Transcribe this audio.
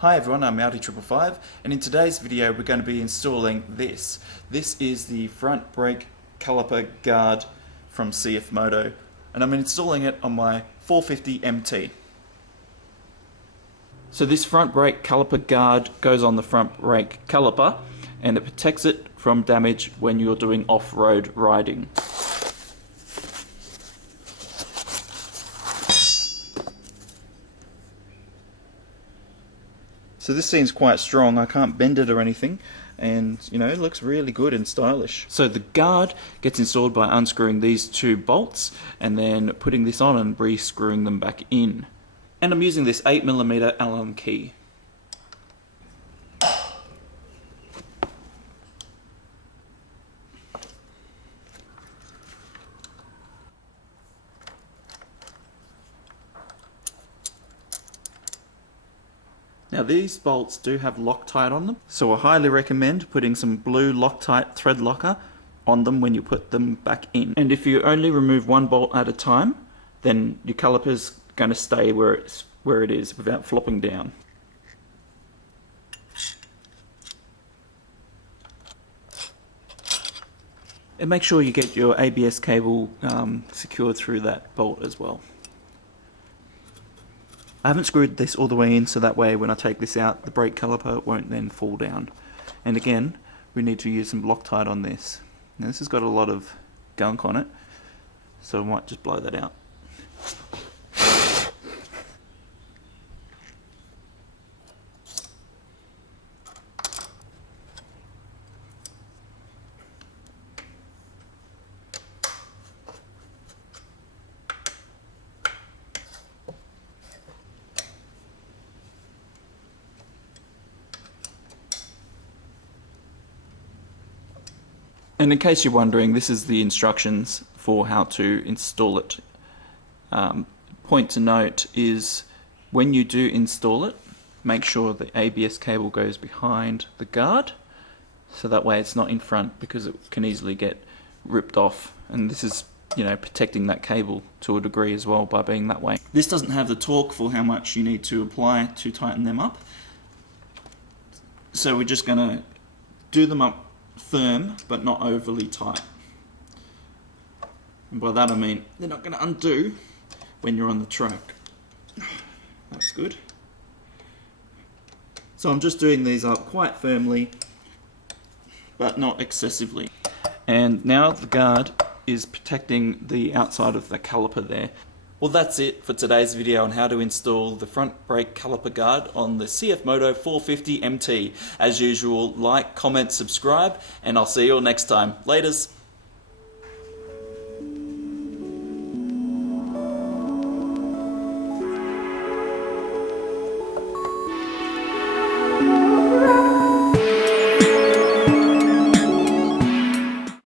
Hi everyone, I'm Audi555 and in today's video we're going to be installing this. This is the front brake caliper guard from CFMOTO and I'm installing it on my 450MT. So this front brake caliper guard goes on the front brake caliper and it protects it from damage when you're doing off-road riding. So this seems quite strong, I can't bend it or anything, and you know, it looks really good and stylish. So the guard gets installed by unscrewing these two bolts and then putting this on and re-screwing them back in. And I'm using this 8mm Allen key. Now these bolts do have Loctite on them, so I highly recommend putting some blue Loctite thread locker on them when you put them back in. And if you only remove one bolt at a time, then your caliper's going to stay where it is without flopping down. And make sure you get your ABS cable secured through that bolt as well. I haven't screwed this all the way in, so that way when I take this out the brake caliper won't then fall down. And again, we need to use some Loctite on this. Now this has got a lot of gunk on it, so I might just blow that out. And in case you're wondering, this is the instructions for how to install it. Point to note is when you do install it, make sure the ABS cable goes behind the guard, so that way it's not in front because it can easily get ripped off. And this is, you know, protecting that cable to a degree as well by being that way. This doesn't have the torque for how much you need to apply to tighten them up. So we're just going to do them up firm but not overly tight. And by that I mean they're not going to undo when you're on the track. That's good. So I'm just doing these up quite firmly but not excessively. And now the guard is protecting the outside of the caliper there. Well, that's it for today's video on how to install the front brake caliper guard on the CFMOTO 450MT. As usual, like, comment, subscribe, and I'll see you all next time. Laters!